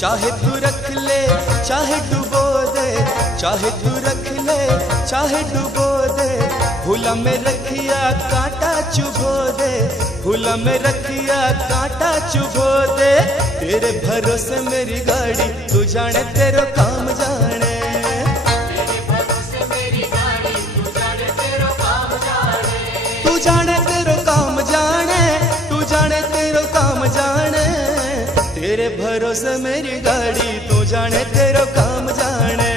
चाहे तू रख ले चाहे डुबो दे, चाहे तू रख ले चाहे डुबो दे, फूला में रखिया कांटा चुभो दे, फूला में रखिया कांटा चुभो दे। तेरे भरोसे मेरी गाड़ी तू जाने तेरो काम जाने, तेरे भरोसे मेरी गाड़ी तू जाने तेरो काम जाने, तू जाने तेरो काम जाने, तू जाने तेरो काम जाने। तेरे भरोसे मेरी गाड़ी तू जाने तेरो काम जाने,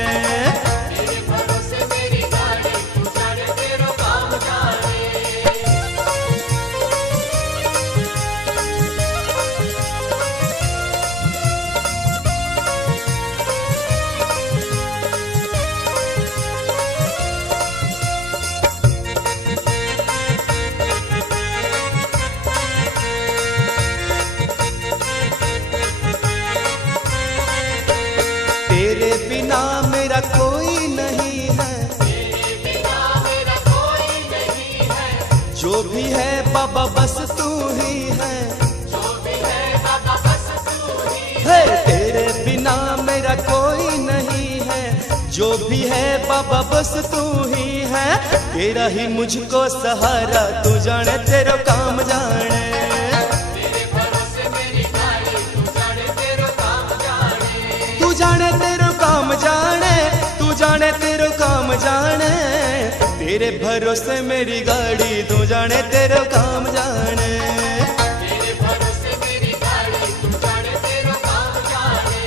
तेरे भरोसे मेरी गाड़ी तू जाने तेरो काम जाने। तेरे बिना मेरा कोई नहीं है, तेरे बिना मेरा कोई नहीं है, जो भी है बाबा बस तू ही है, जो भी है बाबा बस तू ही है। तेरे बिना मेरा कोई नहीं है, जो भी है बाबा बस तू ही है। तेरा ही मुझको सहारा तू जाने तेरो काम जाने, तेरे भरोसे मेरी गाड़ी तू जाने तेरो काम जाने, तू जाने तेरो काम जाने, तू जाने तेरो काम जाने। तेरे भरोसे मेरी गाड़ी तू जाने तेरो काम जाने, तेरे भरोसे मेरी गाड़ी तू जाने तेरो काम जाने।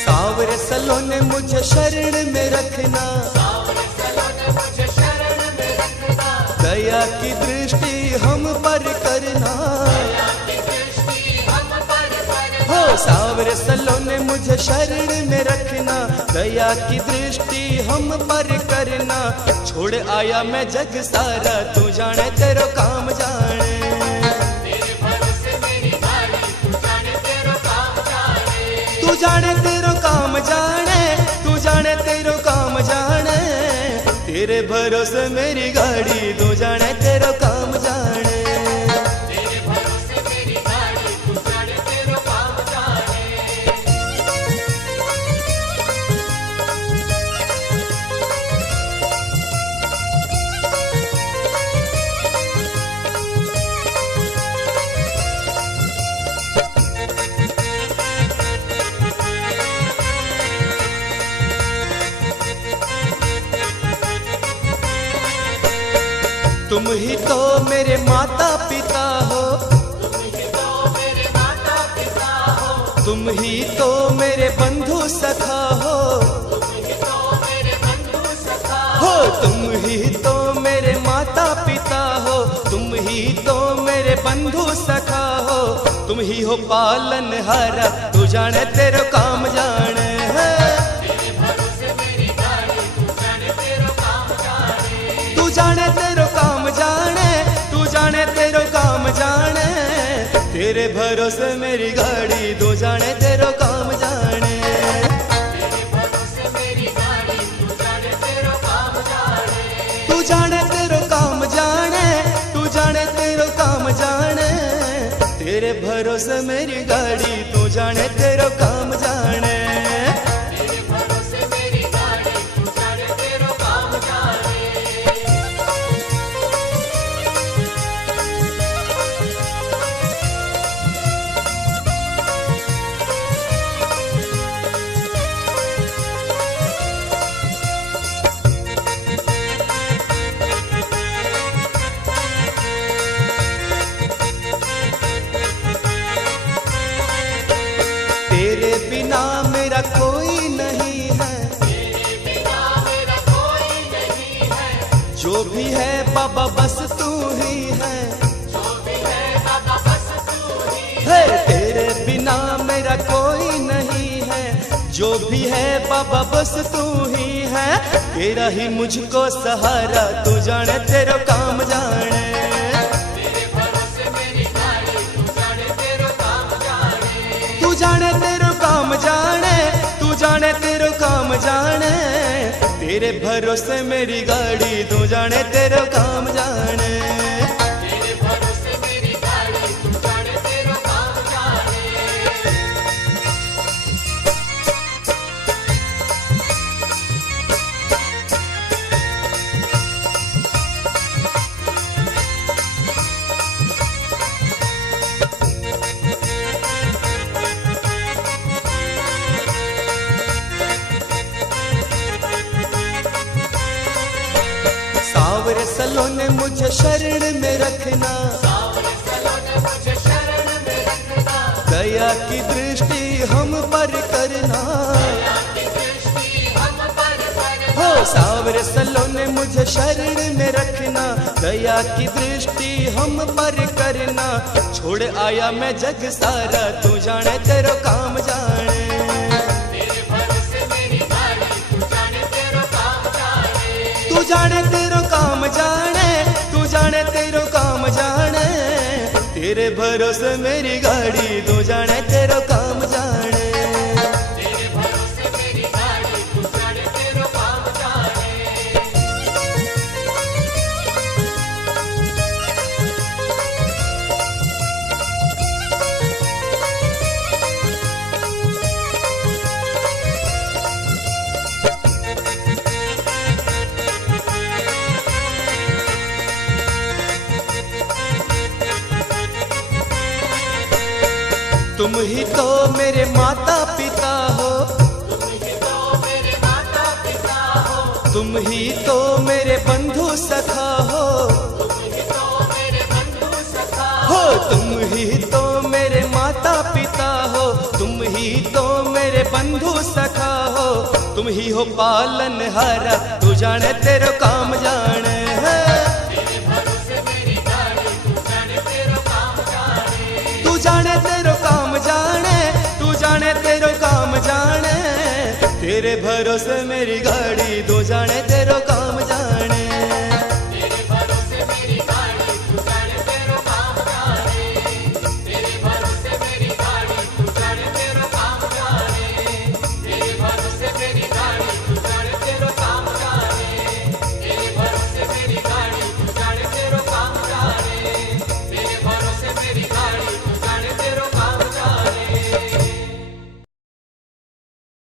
सावरे सलोने मुझे शरण में रखना, सावरे सलोने मुझे शरण में रखना, दया की दृष्टि हम पर करना। दया की दृष्टि हम पर करना। हो सावरे सलोने मुझे शरण में रखना, दया की दृष्टि हम पर करना। छोड़ आया मैं जग सारा तू जाने तेरो काम जाने, तेरे भरोसे मेरी गाड़ी तू जाने तेरो काम जाने, तू जाने तेरो काम जाने, तू जाने तेरो काम जाने। तेरे भरोसे मेरी गाड़ी तू जाने तेरो काम जाने, तेरे भरोसे मेरी गाड़ी तू जाने तेरो काम जाने। तुम ही तो मेरे माता पिता हो, तुम ही तो मेरे माता पिता हो, तुम ही तो मेरे बंधु सखा हो, तुम ही तो मेरे बंधु सखा हो तुम ही तो मेरे माता पिता हो, तुम ही तो मेरे बंधु सखा हो। तुम ही हो पालनहारा तू जाने तेरो काम जाने, तेरे भरोसे मेरी गाड़ी तू जाने तेरो काम जाने, तू जाने तेरो काम जाने, तू जाने तेरो काम जाने। तेरे भरोसे मेरी गाड़ी तू जाने तेरो काम जाने, तेरे भरोसे मेरी गाड़ी तू जाने तेरो काम जाने, तू जाने तेरो काम जाने, तू जाने तेरो काम जाने। तेरे भरोसे मेरी गाड़ी तू जाने तेरो काम जाने, तेरे भरोसे मेरी गाड़ी तू जाने तेरो काम जाने। मेरा कोई नहीं है, तेरे बिना मेरा कोई नहीं है, जो भी है बाबा बस तू ही है। जो भी है बाबा बस तू ही है तेरे बिना मेरा कोई नहीं है, जो भी है बाबा बस तू ही है। तेरा ही मुझको सहारा, तू जाने तेरा काम जाने। तेरे भरोसे मेरी गाड़ी, तू जाने तेरा काम जाने। तू जाने तेरा काम जाने, तू जाने तेरा काम जाने। तेरे भरोसे मेरी गाड़ी, तू जाने तेरा काम जाने। तेरे भरोसे मेरी गाड़ी, तू जाने तेरा काम जाने। सावरे सलोने मुझे शरण में रखना, सावरे सलोने मुझे शरण में रखना, दया की दृष्टि हम पर करना। दया की दृष्टि हम पर करना। हो सावरे सलोने मुझे शरण में रखना, दया की दृष्टि हम पर करना। छोड़ आया मैं जग सारा, तू जाने तेरा काम जाने। तेरे भरोसे मेरी गाड़ी, तू जाने तेरा काम जाने। तू जाने तेरा काम जाने, तू जाने तेरा काम जाने। तेरे भरोसे मेरी गाड़ी, तू जाने तेरा काम जाने। तेरे भरोसे मेरी गाड़ी, तू जाने तेरा काम जाने। तुम ही तो मेरे माता पिता हो, तुम ही तो मेरे माता पिता हो, तुम ही तो मेरे बंधु सखा हो। तुम ही तो मेरे बंधु सखा हो तुम ही तो मेरे माता पिता हो, तुम ही तो मेरे बंधु सखा हो। तुम ही हो पालनहारा, तू जाने तेरा काम जाने है। तेरे भरोसे मेरी गाड़ी, तू जाने तेरा काम जाने। तू जाने तेरा काम जाने, तू जाने तेरा काम जाने। तेरे भरोसे मेरी गाड़ी, तू